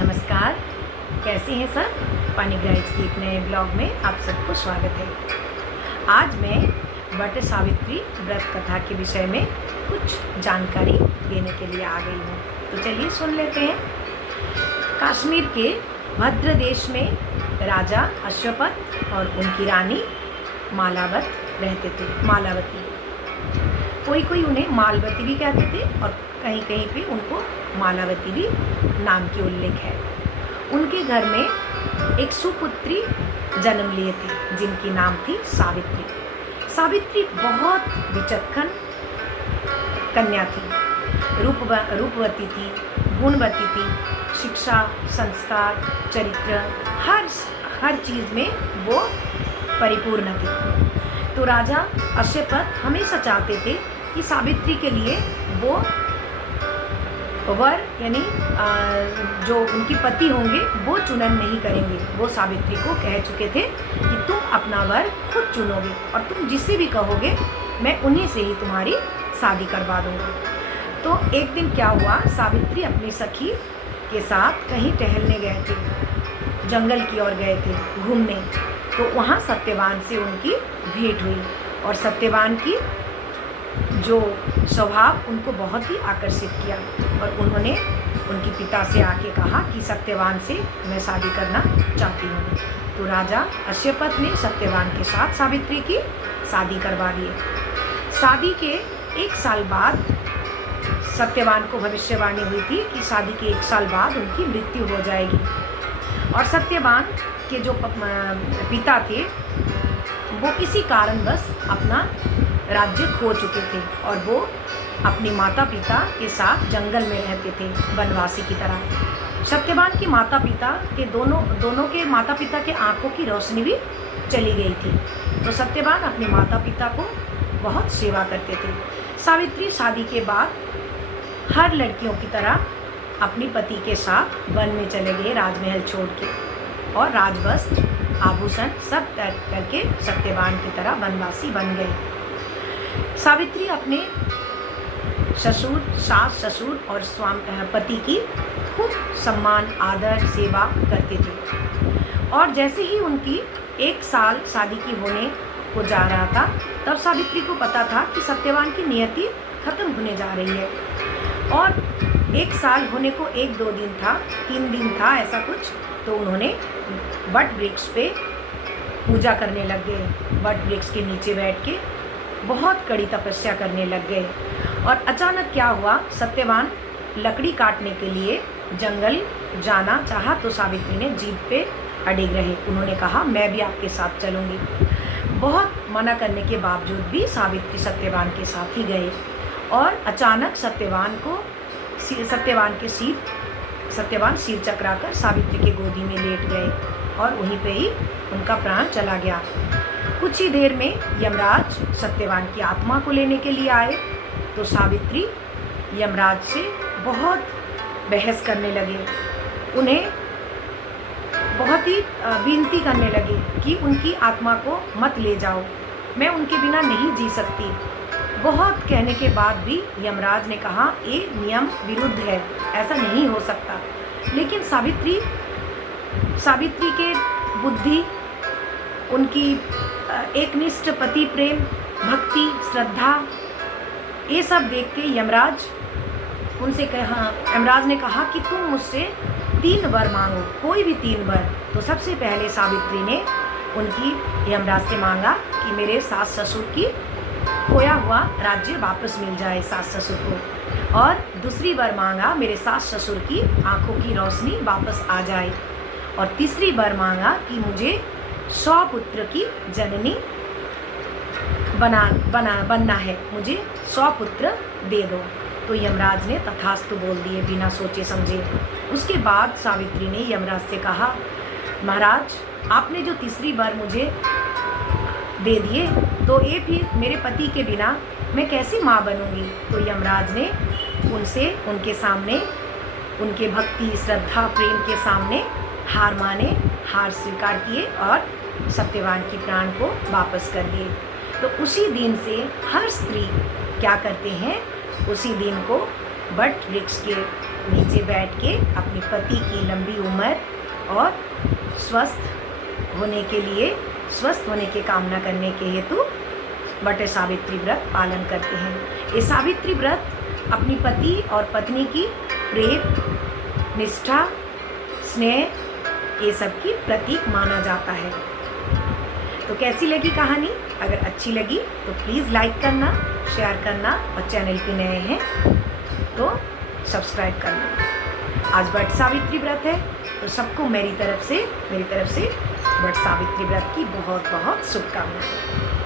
नमस्कार, कैसे हैं सब। पानीग्राहिज की एक नए ब्लॉग में आप सबको स्वागत है। आज मैं वट सावित्री व्रत कथा के विषय में कुछ जानकारी देने के लिए आ गई हूँ। तो चलिए सुन लेते हैं। कश्मीर के भद्र देश में राजा अश्वपत और उनकी रानी मालावत रहते थे। मालावती, कोई कोई उन्हें मालवती भी कहते थे और कहीं कहीं पे उनको मालावती भी नाम की उल्लेख है। उनके घर में एक सुपुत्री जन्म लिए थे जिनकी नाम थी सावित्री। सावित्री बहुत विचक्षण कन्या थी, रूपवती थी, गुणवती थी। शिक्षा, संस्कार, चरित्र, हर चीज़ में वो परिपूर्ण थी। तो राजा अश्वपत हमेशा चाहते थे कि सावित्री के लिए वो वर यानी जो उनके पति होंगे वो चुनन नहीं करेंगे। वो सावित्री को कह चुके थे कि तुम अपना वर खुद चुनोगे और तुम जिससे भी कहोगे मैं उन्हीं से ही तुम्हारी शादी करवा दूंगा। तो एक दिन क्या हुआ, सावित्री अपनी सखी के साथ कहीं टहलने गए थे, जंगल की ओर गए थे घूमने। तो वहाँ सत्यवान से उनकी भेंट हुई और सत्यवान की जो स्वभाव उनको बहुत ही आकर्षित किया और उन्होंने उनके पिता से आके कहा कि सत्यवान से मैं शादी करना चाहती हूँ। तो राजा अश्वपत ने सत्यवान के साथ सावित्री की शादी करवा दी। शादी के 1 साल बाद सत्यवान को भविष्यवाणी हुई थी कि शादी के 1 साल बाद उनकी मृत्यु हो जाएगी। और सत्यवान के जो पिता थे वो किसी कारणवश अपना राज्य खो चुके थे और वो अपने माता पिता के साथ जंगल में रहते थे वनवासी की तरह। सत्यवान के माता पिता के दोनों के माता पिता के आंखों की रोशनी भी चली गई थी। तो सत्यवान अपने माता पिता को बहुत सेवा करते थे। सावित्री शादी के बाद हर लड़कियों की तरह अपने पति के साथ वन में चले गए, राजमहल छोड़ के, और राजवस्त्र आभूषण सब त्याग करके सत्यवान की तरह वनवासी बन गए। सावित्री अपने ससुर, सास ससुर और पति की खूब सम्मान, आदर, सेवा करते थे। और जैसे ही उनकी 1 साल शादी की होने को जा रहा था तब सावित्री को पता था कि सत्यवान की नियति खत्म होने जा रही है। और 1 साल होने को 1-2 दिन था, 3 दिन था ऐसा कुछ। तो उन्होंने वट वृक्ष पे पूजा करने लग गए। वट वृक्ष के नीचे बैठ के बहुत कड़ी तपस्या करने लग गए। और अचानक क्या हुआ, सत्यवान लकड़ी काटने के लिए जंगल जाना चाहा तो सावित्री ने जीभ पे अड़िग रहे। उन्होंने कहा मैं भी आपके साथ चलूँगी। बहुत मना करने के बावजूद भी सावित्री सत्यवान के साथ ही गए। और अचानक सत्यवान सिर चकराकर सावित्री के गोदी में लेट गए और वहीं पे ही उनका प्राण चला गया। कुछ ही देर में यमराज सत्यवान की आत्मा को लेने के लिए आए। तो सावित्री यमराज से बहुत बहस करने लगे, उन्हें बहुत ही विनती करने लगे कि उनकी आत्मा को मत ले जाओ, मैं उनके बिना नहीं जी सकती। बहुत कहने के बाद भी यमराज ने कहा ये नियम विरुद्ध है, ऐसा नहीं हो सकता। लेकिन सावित्री के बुद्धि, उनकी एकनिष्ठ पति प्रेम, भक्ति, श्रद्धा, ये सब देख के यमराज ने कहा कि तुम मुझसे 3 वर मांगो, कोई भी 3 वर। तो सबसे पहले सावित्री ने यमराज से मांगा कि मेरे सास ससुर की खोया हुआ राज्य वापस मिल जाए सास ससुर को। और दूसरी बार मांगा मेरे सास ससुर की आंखों की रोशनी वापस आ जाए। और तीसरी बार मांगा कि मुझे 100 पुत्र की जननी बनना है, मुझे 100 पुत्र दे दो। तो यमराज ने तथास्तु बोल दिए बिना सोचे समझे। उसके बाद सावित्री ने यमराज से कहा महाराज आपने जो तीसरी बार मुझे दे दिए तो ये फिर मेरे पति के बिना मैं कैसी माँ बनूंगी। तो यमराज ने उनके सामने, उनके भक्ति, श्रद्धा, प्रेम के सामने हार माने, हार स्वीकार किए और सत्यवान की प्राण को वापस कर दिए। तो उसी दिन से हर स्त्री क्या करते हैं, उसी दिन को वट वृक्ष के नीचे बैठ के अपने पति की लंबी उम्र और स्वस्थ होने की कामना करने के हेतु वट सावित्री व्रत पालन करते हैं। ये सावित्री व्रत अपनी पति और पत्नी की प्रेम, निष्ठा, स्नेह ये सब की प्रतीक माना जाता है। तो कैसी लगी कहानी? अगर अच्छी लगी तो प्लीज़ लाइक करना, शेयर करना और चैनल पे नए हैं तो सब्सक्राइब करना। आज वट सावित्री व्रत है तो सबको मेरी तरफ से वट सावित्री व्रत की बहुत बहुत शुभकामनाएं।